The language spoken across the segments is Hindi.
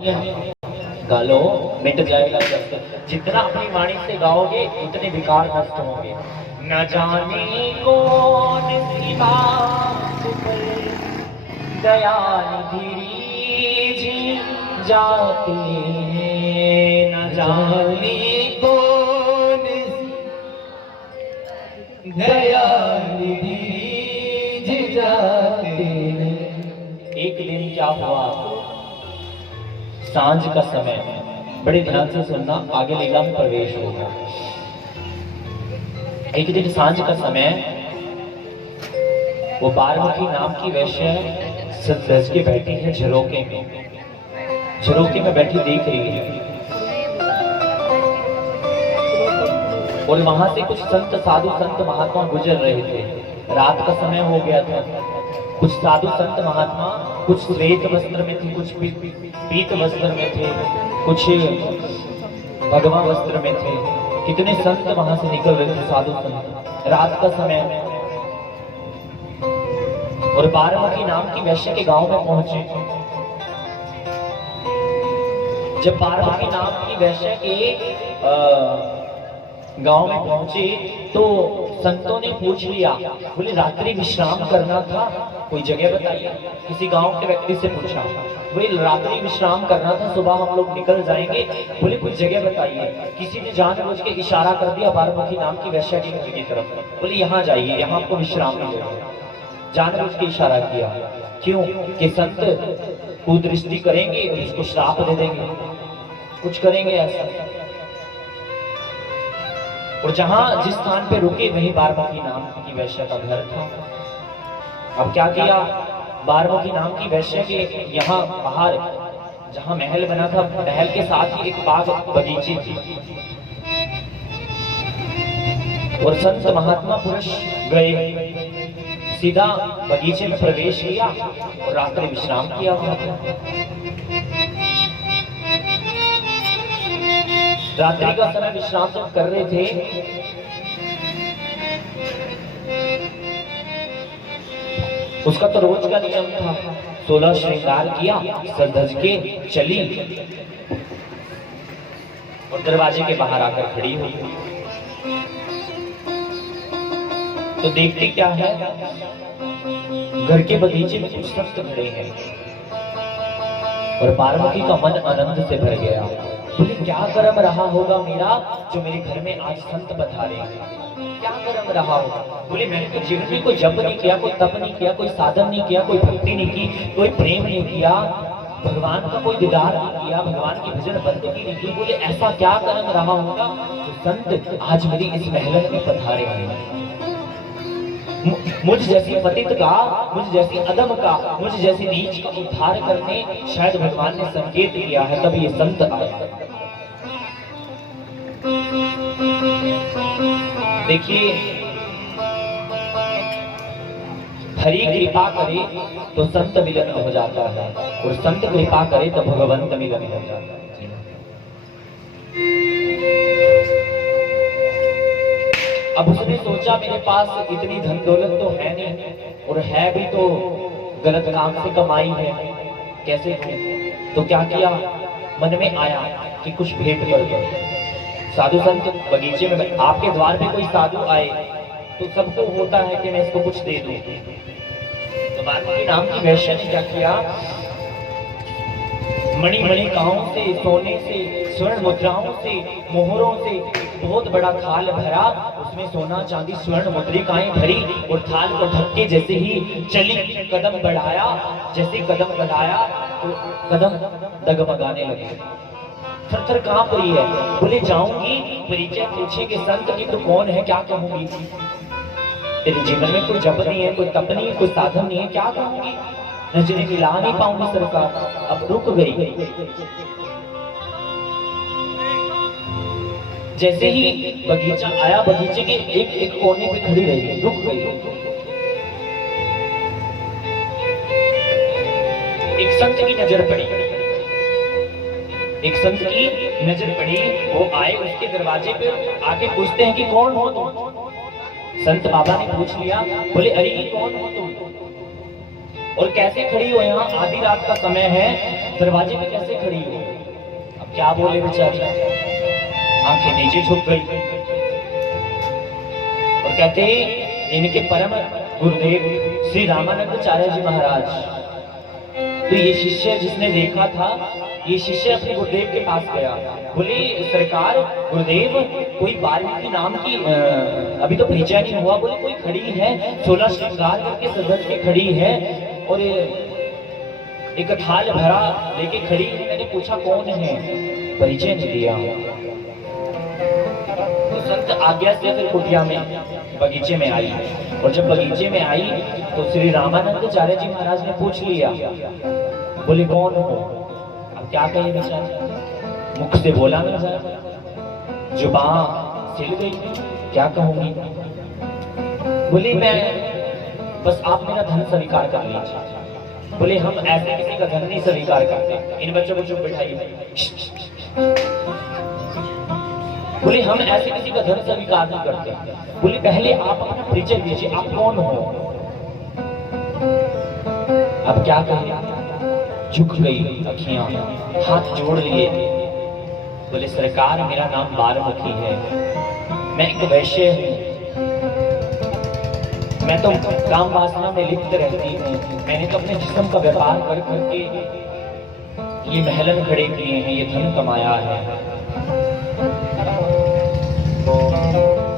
गा लो, मिट जाएगा कष्ट। जितना अपनी वाणी से गाओगे उतने विकार नष्ट होंगे। न जाने कौन सी बात पर दयानिधि जी जाते हैं, न जाने कौन दयानिधि जी जाते हैं। एक दिन क्या हुआ, सांझ का समय, बड़े ध्यान से सुनना, आगे लीला में प्रवेश होगा। एक दिन सांझ का समय, वो बारमुखी नाम की वैश्य सज के बैठी है झरोके में, झरोके में बैठी देख रही है। और वहां से कुछ संत साधु संत महात्मा गुजर रहे थे। रात का समय हो गया था। कुछ साधु संत महात्मा कुछ श्वेत वस्त्र में थे, कुछ पीत वस्त्र में थे, कुछ भगवा वस्त्र में थे। कितने संत वहां से निकल रहे थे, साधु संत, रात का समय। और बारमुखी नाम की वैश्य के गांव में पहुंचे। जब बारमुखी नाम की वैश्य के गांव में पहुंचे तो संतों ने पूछ लिया, बोले रात्रि विश्राम करना था, कोई जगह बताइए। किसी गांव के व्यक्ति से पूछा, बोले रात्रि विश्राम करना था, सुबह हम लोग निकल जाएंगे, बोले कुछ जगह बताइए। किसी ने जानबूझ के इशारा कर दिया बारमुखी नाम की वैश्य के घर की तरफ, बोले यहाँ जाइए, यहाँ आपको विश्राम मिलेगा। जानबूझ के इशारा किया, क्यों कि संत कुदृष्टि करेंगे और उसको श्राप दे देंगे, कुछ करेंगे ऐसा। और जहां जिस स्थान पे रुके वही बारमुखी नाम की वैश्य का घर था। अब क्या किया, बारमुखी नाम की वैश्य के यहाँ बाहर जहां महल बना था, महल के साथ ही एक बाग बगीचे थी। और संत महात्मा पुरुष गए, सीधा बगीचे में प्रवेश किया और रात्रि विश्राम किया। रात्रि का समय विश्राम जब कर रहे थे, उसका तो रोज का नियम था, 16 श्रृंगार किया, सज के चली और दरवाजे के बाहर आकर खड़ी हुई। तो देखते क्या है, घर के बगीचे में कुछ संत खड़े हैं और बारमुखी का मन आनंद से भर गया। बोले क्या कर्म रहा होगा मेरा, जो मेरे घर में आज संत पधारे, क्या कर्म रहा होगा। बोले मैंने तो जीवन में कोई जप नहीं किया, कोई तप नहीं किया, कोई साधन नहीं किया, कोई भक्ति नहीं की, कोई प्रेम नहीं किया, भगवान का कोई दीदार नहीं किया, भगवान की भजन बंदगी नहीं की। बोले ऐसा क्या कर्म रहा होगा तो संत आज मेरी इस महल में पधारे हैं। मुझ जैसी पतित का, मुझ जैसी अदम का, मुझ जैसी नीच का उद्धार करने शायद भगवान ने संकेत किया है, तब ये संत आए। देखिए, हरि कृपा करे तो संत मिलन हो जाता है और संत कृपा करे तो भगवंत मिलन हो जाता है। अब उसने सोचा मेरे पास इतनी धन दौलत तो है नहीं, और है भी तो गलत काम से कमाई है, कैसे हो? तो क्या किया, मन में आया कि कुछ भेंट कर दो। साधु संत बगीचे में, आपके द्वार पे कोई साधु आए तो सबको होता है कि मैं इसको कुछ दे दूं। तो बारमुखी नाम की वैश्य ने क्या किया, मणिकाओं से, सोने से, स्वर्ण मुद्राओं से, मोहरों से बहुत बड़ा थाल भरा, उसमें सोना चांदी स्वर्ण मुद्रिकाएं भरी और थाल को ढक के जैसे ही चली, कदम बढ़ाया, जैसे कदम बढ़ाया तो कदम डगमगाने लगे, थर थर कांप रही है। बोले जाऊंगी, परिचय पूछेंगे संत की तो कौन है, क्या कहूंगी, तेरे जीवन में कोई जप नहीं है, कोई तप नहीं है, कोई साधन नहीं है, क्या कहूंगी, नजरें मिला नहीं पाऊंगी सरकार। अब रुक गई। जैसे ही बगीचा आया, बगीचे के एक एक कोने पे खड़ी रही, रुक गई। एक संत की नजर पड़ी, एक संत की नजर पड़ी, वो आए, उसके दरवाजे पे आके पूछते हैं कि कौन हो तुम। संत बाबा ने पूछ लिया, बोले अरे ये कौन हो तुम और कैसे खड़ी हो यहाँ, आधी रात का समय है, दरवाजे में कैसे खड़ी हो? अब क्या बोले बेचारी, आंखें नीचे झुक गई और कहते इनके परम गुरुदेव श्री रामानंदाचार्य जी महाराज, तो ये शिष्य जिसने देखा था, ये शिष्य अपने गुरुदेव के पास गया, बोले सरकार गुरुदेव कोई वाल्मीकि नाम की अभी तो परिचय नहीं हुआ, बोले कोई खड़ी है 16 श्रृंगार करके सज के खड़ी है और एक थाल भरा लेके खड़ी है। मैंने पूछा कौन है, परिचय नहीं दिया। तो संत आज्ञा से फिर कुटिया में बगीचे में आई, और जब बगीचे में आई तो श्री रामानंदाचार्य जी महाराज ने पूछ लिया, बोले कौन हो? अब क्या कहे बेचारा, मुख से बोला ना जाए, जुबान सिल गई, क्या कहूंगी। बोली मैं बस आप मेरा धन स्वीकार कर लीजिए। बोले हम ऐसे किसी का धन नहीं स्वीकार करते, इन बच्चों को चुप बिठाइए। बोले हम ऐसे किसी का धन स्वीकार नहीं करते। बोले पहले आप अपना परिचय दीजिए, आप कौन हो? अब क्या कहे, झुक गई अखियां, हाथ जोड़ लिए। बोले सरकार मेरा नाम बारमुखी है, मैं एक वैश्य हूं, मैं तो काम वासना में लिप्त रहती हूँ, मैंने तो अपने जिस्म का व्यापार कर करके ये महलन खड़े किए हैं, ये धन कमाया है।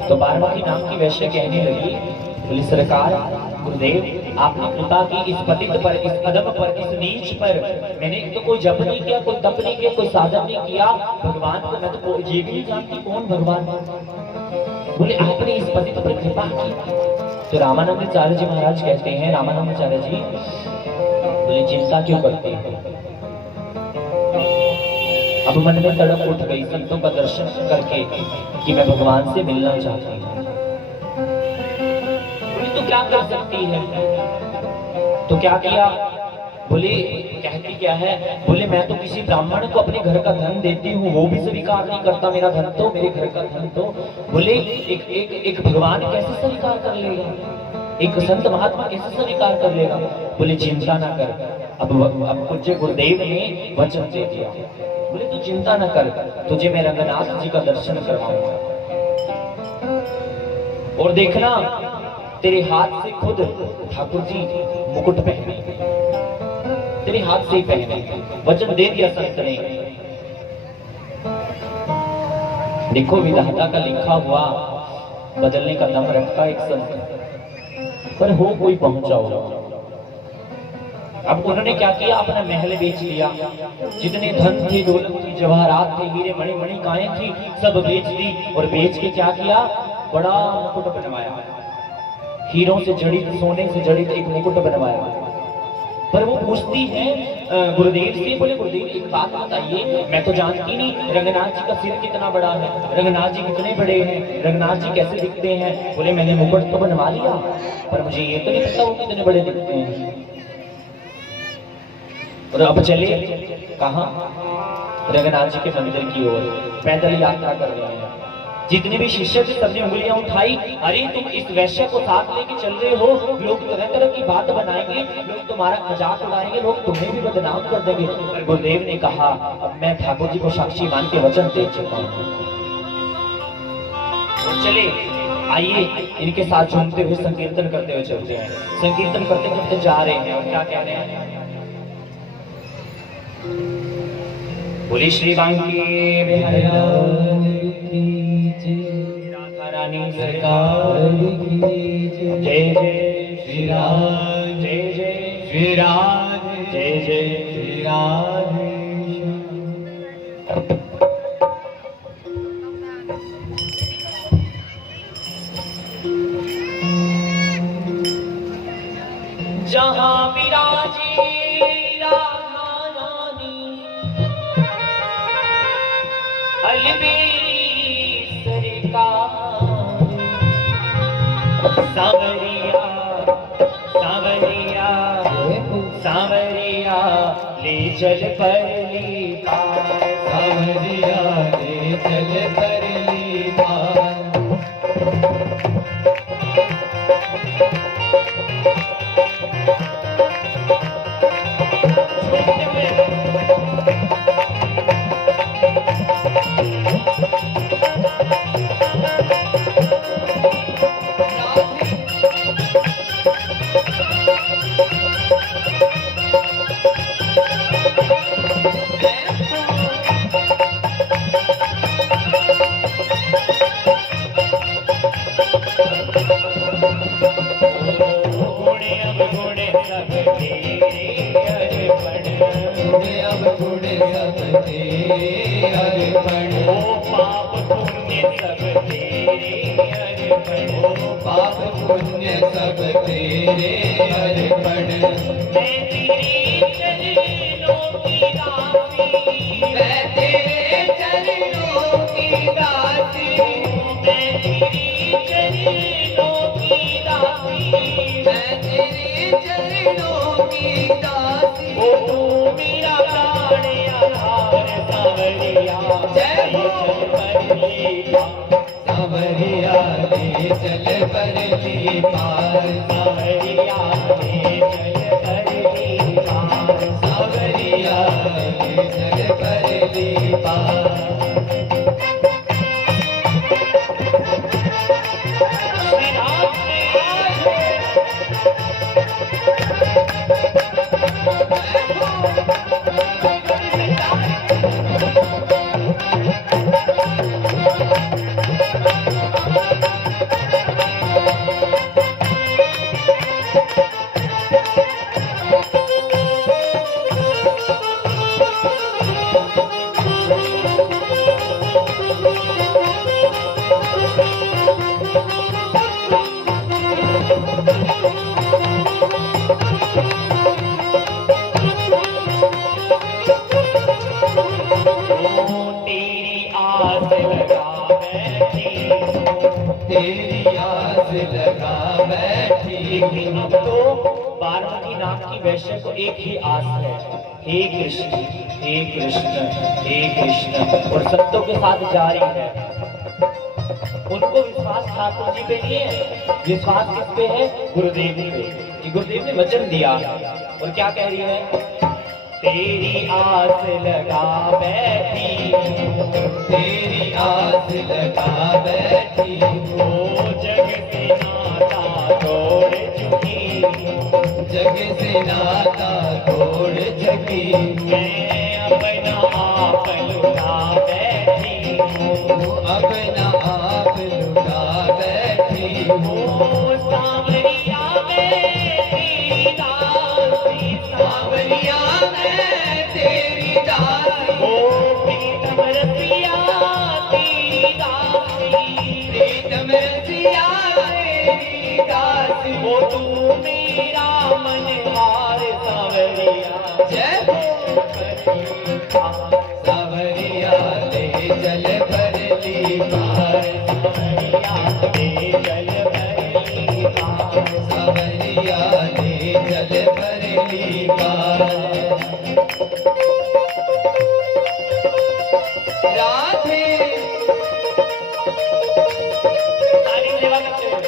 तो बारमुखी नाम की वैश्य कहने लगी, बोले सरकार गुरुदेव आपने कृपा की इस पतित पर, इस अदब पर, इस नीच पर, मैंने तो कोई जप नहीं किया, कोई तप नहीं किया, कोई साधन नहीं किया, भगवान को मैं तो ये भी नहीं जानती कौन भगवान। बोले आपने इस पतित पर कृपा की। तो रामानंदाचार्य जी महाराज कहते हैं, रामानंदाचार्य जी बोले चिंता क्यों करते हैं? अब मन में तड़प उठ गई संतों का दर्शन करके कि मैं भगवान से मिलना चाहती हूँ। बोले तो क्या कर सकती है? तो क्या किया? बोले कहती क्या है? बोले मैं तो किसी ब्राह्मण को अपने घर का धन देती हूँ, वो भी स्वीकार नहीं करता मेरा धन, तो मेरे घर का धन तो। बोले एक भगवान कैसे स्वीकार कर लेगा, एक संत महात्मा कैसे स्वीकार कर लेगा? बोले चिंता ना कर, अब पूज्य गुरुदेव ने वचन दे दिया। बोले तू चिंता ना कर, तुझे मैं रंगनाथ जी का दर्शन करवाऊंगा, और देखना तेरे हाथ से खुद ठाकुर जी मुकुट पहने, तेरे हाथ से ही पहने। वचन दे दिया संत ने। देखो विधाता का लिखा हुआ बदलने का दम रखता एक संत, पर हो कोई पहुंचा हो। अब उन्होंने क्या किया, अपना महल बेच दिया, जितने धन थे, दौलत थी, जवाहरात थे, हीरे मणि मणिकाएं थी, सब बेच दी। और बेच के क्या किया, बड़ा मुकुट बनवाया, हीरों से जड़ित, सोने से जड़ित एक मुकुट बनवाया। पर वो पूछती है गुरुदेव से, बोले गुरुदेव एक बात बताइए, मैं तो जानती नहीं रंगनाथ जी का सिर कितना बड़ा है, रंगनाथ जी कितने बड़े हैं, रंगनाथ जी कैसे दिखते हैं? बोले मैंने मुकुट तो बनवा लिया, पर मुझे ये तो नहीं पता वो कितने बड़े दिखते हैं। और अब चले कहाँ? रंगनाथ जी के मंदिर की ओर पैदल यात्रा कर रहे हैं। जितने भी शिष्य थे सबने उंगलियां उठाई, अरे तुम इस वैश्य को साथ लेके चल रहे हो, लोग तरह तरह की बात बनाएंगे, लोग तुम्हारा मजाक उड़ाएंगे, लोग तुम्हें भी बदनाम कर देंगे। पर गुरुदेव ने कहा अब मैं ठाकुर जी को साक्षी मान के वचन दे चुका हूँ। तो चले आइए इनके साथ झूमते हुए संकीर्तन करते हुए चलते हैं। संकीर्तन करते करते जा रहे हैं और क्या कह रहे हैं? बोली श्री बांके बिहारी राधा रानी सरकार की जय जय श्री राम, जय जय श्री राम, जय जय श्री राम। जहाँ विराजी राधा रानी अलबेरी सरकार, सांवरिया सांवरिया सांवरिया ले चल परली पार, सांवरिया ले चल परली पार। सब तेरे अर्पण। ओ पाप पुण्य सब तेरे अर्पण। ओ पाप पुण्य सब तेरे अर्पण। मैं तेरे चरणों की दासी, मैं तेरे चरणों की दासी। मैं तेरे चरणों की दासी, मैं तेरे चरणों की दासी। ओ तू मेरा प्राण आधार सांवरिया, जय हो। सांवरिया सांवरिया ले चल परली पार। सांवरिया ले चल परली पार। सांवरिया ले चल परली पार। श्री राम तेरी आस लगा बैठी हूँ, तेरी आस लगा बैठी लेकिन अब तो पार्वती नाम की वैश्य को एक ही आस है, हे कृष्ण हे कृष्ण हे कृष्ण, और संतों के साथ जा रही है। उनको विश्वास ठाकुर जी पे नहीं है, विश्वास किस पे है? गुरुदेव पे। ये गुरुदेव ने वचन दिया और क्या कह रही है? तेरी आस लगा बैठी हूँ, तेरी आस लगा बैठी ओ जग से नाता तोड़ चुकी हूँ, जग से नाता तोड़ चुकी मैं अपना आप लुटा बैठी हूँ, अपना आप लुटा बैठी ओ सांवरिया में तेरी दासी, सांवरिया मैं तेरी दासी। ओ प्रीतम रसिया तेरी दासी, प्रीतम रसिया तेरी दासी। ओ तू मेरा मन हार सांवरिया, जय हो। सांवरिया ले चल परली पार। सांवरिया ले चल परली पार। सांवरिया ले चल परली पार। राधे ताली सेवा करते हुए।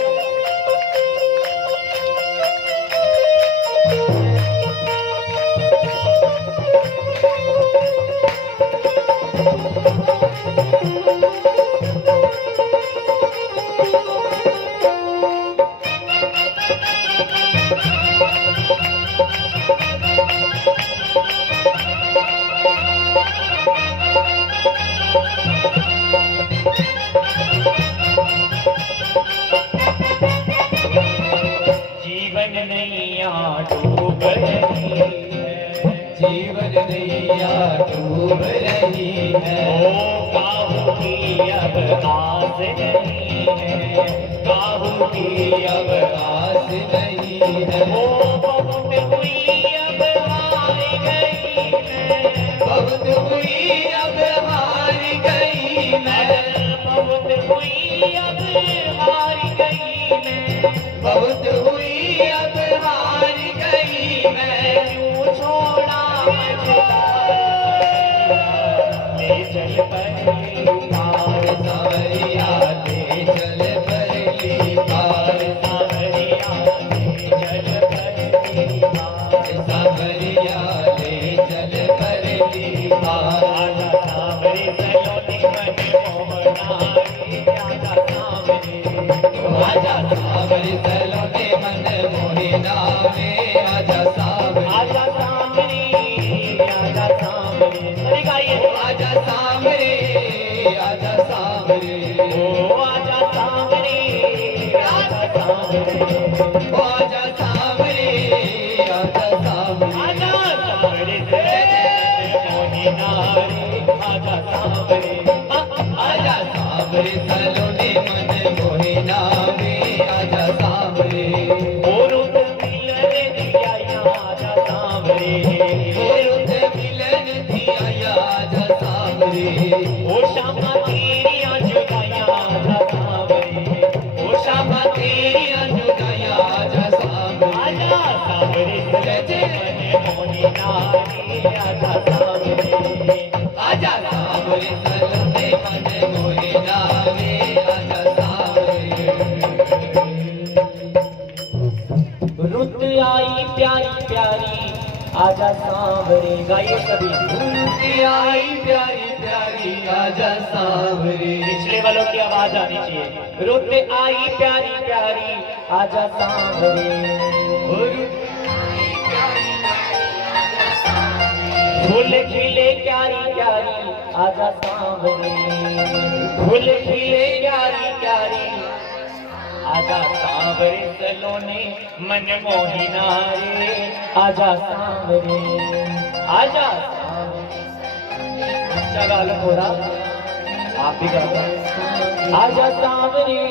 जीवन नैया डूब रही है, जीवन नैया डूब रही है। ओ काहू की अब आस नहीं है, काहू की अब आस नहीं है। ओ बहुत हुई अब हार गई मैं, बहुत हुई अब हार गई मैं। बहुत हुई अब हार गई मैं, बहुत हुई अब हार गई मैं। क्यों छोड़ा मझधार, ले चल परली पार। सांवरिया ले चल परली पार। सांवरिया ले चल परली पार। सांवरिया ले चल परली पार। आजा सांवरे सलोनी मन मोहनाई, आजा सांवरे, आजा सांवरे सलोने मन मोहिना में। आजा सांवरे, आजा सांवरे, आजा सांवरे। अरे गाइए, आजा सांवरे, आजा सांवरे। ओ आजा सांवरे, आजा सांवरे। आजा सांवरे, आजा सांवरे। आजा सांवरे से मोहिना रे आजा सांवरे, आजा सांवरे सलोने मन मोहिना में आजा सांवरे, ओ रुत मिलने दिया आजा सांवरे, ओ रुत मिलन दिया आजा सांवरे, ओ शामा तेरी जुदाइयां आजा सांवरे, ओ शामा तेरी जुदाइयां आजा सांवरे, आजा सांवरे सलोने मोहिना रे आजा सांवरे, आजा सांवरे सलोने मन मोहिना में आजा सांवरे, रुत आई प्यारी प्यारी आजा सांवरे, गाइए सभी। आई प्यारी प्यारी आजा सांवरे, पिछले वालों की आवाज आनी चाहिए। रुत आई प्यारी प्यारी आजा सांवरे, फूल खिले प्यारी प्यारी आजा सांवरे, फूल खिले प्यारी प्यारी आजा सांवरे सलोने मन मोहिना रे आजा सांवरे, आजा सांवरे। अच्छा गाल हो रहा, आप भी गाओ। आजा सांवरे,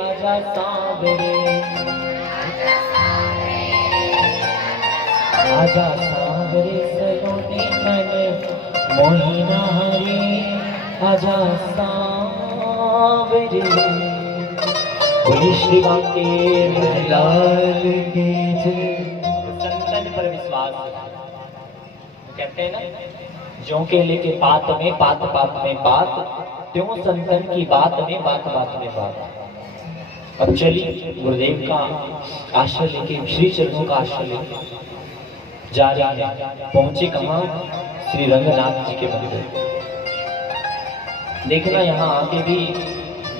आजा सांवरे, आजा सांवरे सलोने मन मोहिना रे आजा सांवरे। बोलिए श्री बांके लाल की जय। संतन पर विश्वास। कहते हैं ना, ज्यों केले के पात में पात पात में बात, त्यों संतन की बात में बात बात में बात। अब चलिए गुरुदेव का आश्रय लेके, श्री चरणों का आश्रय लेके जा रहे हैं। पहुंचे कहाँ? श्री रंगनाथ जी के मंदिर। देखना यहाँ आके भी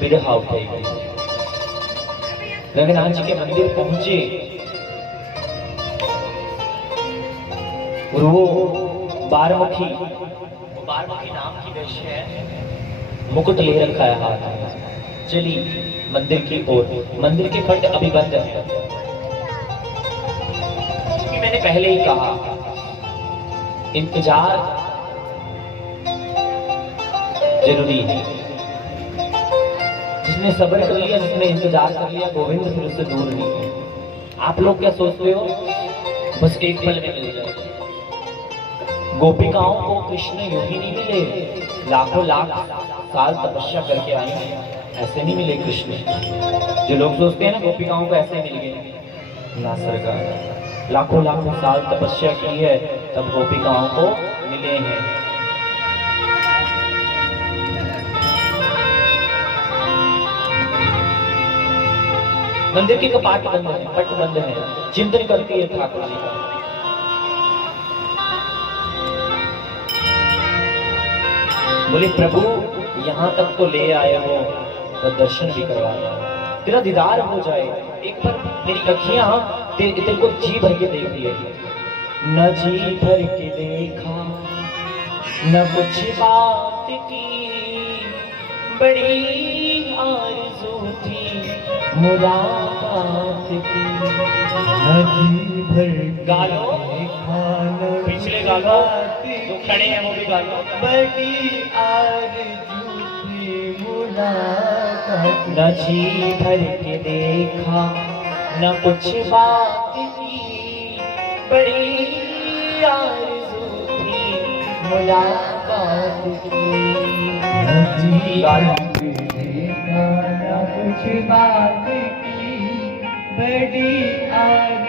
बिरहा उठेगी। रंगनाथ जी के मंदिर पहुंचे और वो बारमुखी नाम की वैश्य है, मुकुट ले रखा है हाथ में। चली मंदिर की ओर। मंदिर के फट अभी बंद है। क्योंकि मैंने पहले ही कहा, इंतजार जरूरी है। जिसने सब्र कर लिया, जिसने इंतजार कर लिया, गोविंद फिर उससे दूर नहीं है। आप लोग क्या सोचते हो? बस एक पल में मिल जाए। गोपिकाओं को कृष्ण यूं ही नहीं मिले, लाखों लाख साल तपस्या करके आए हैं, ऐसे नहीं मिले कृष्ण। जो लोग सोचते हैं ना गोपिकाओं को ऐसे मिल गए, ना सरकार, लाखों लाखों साल तपस्या की है तब गोपिकाओं को मिले हैं। मंदिर के कपाट बंद है, पट बंद है। चिंतन करती है ठाकुर जी का। बोले प्रभु यहाँ तक तो ले आए हो, तो दर्शन भी करवाया, तेरा दीदार हो जाए। एक बार मेरी अखियां तेरे को जी भर के देख लिए। न जी भर के देखा, न कुछ बात की, बड़ी आरज़ू थी मुलाकात की। न जी भर गालो, पिछले गालो, जो खड़े हैं वो भी गालो। बड़ी आरज़ू थी मुलाकात, न जी भर के देखा, न कुछ बात की, बड़ी आरज़ू थी मुलाकात की। न जी भर के देखा, न कुछ बात की, बड़ी आरज़ू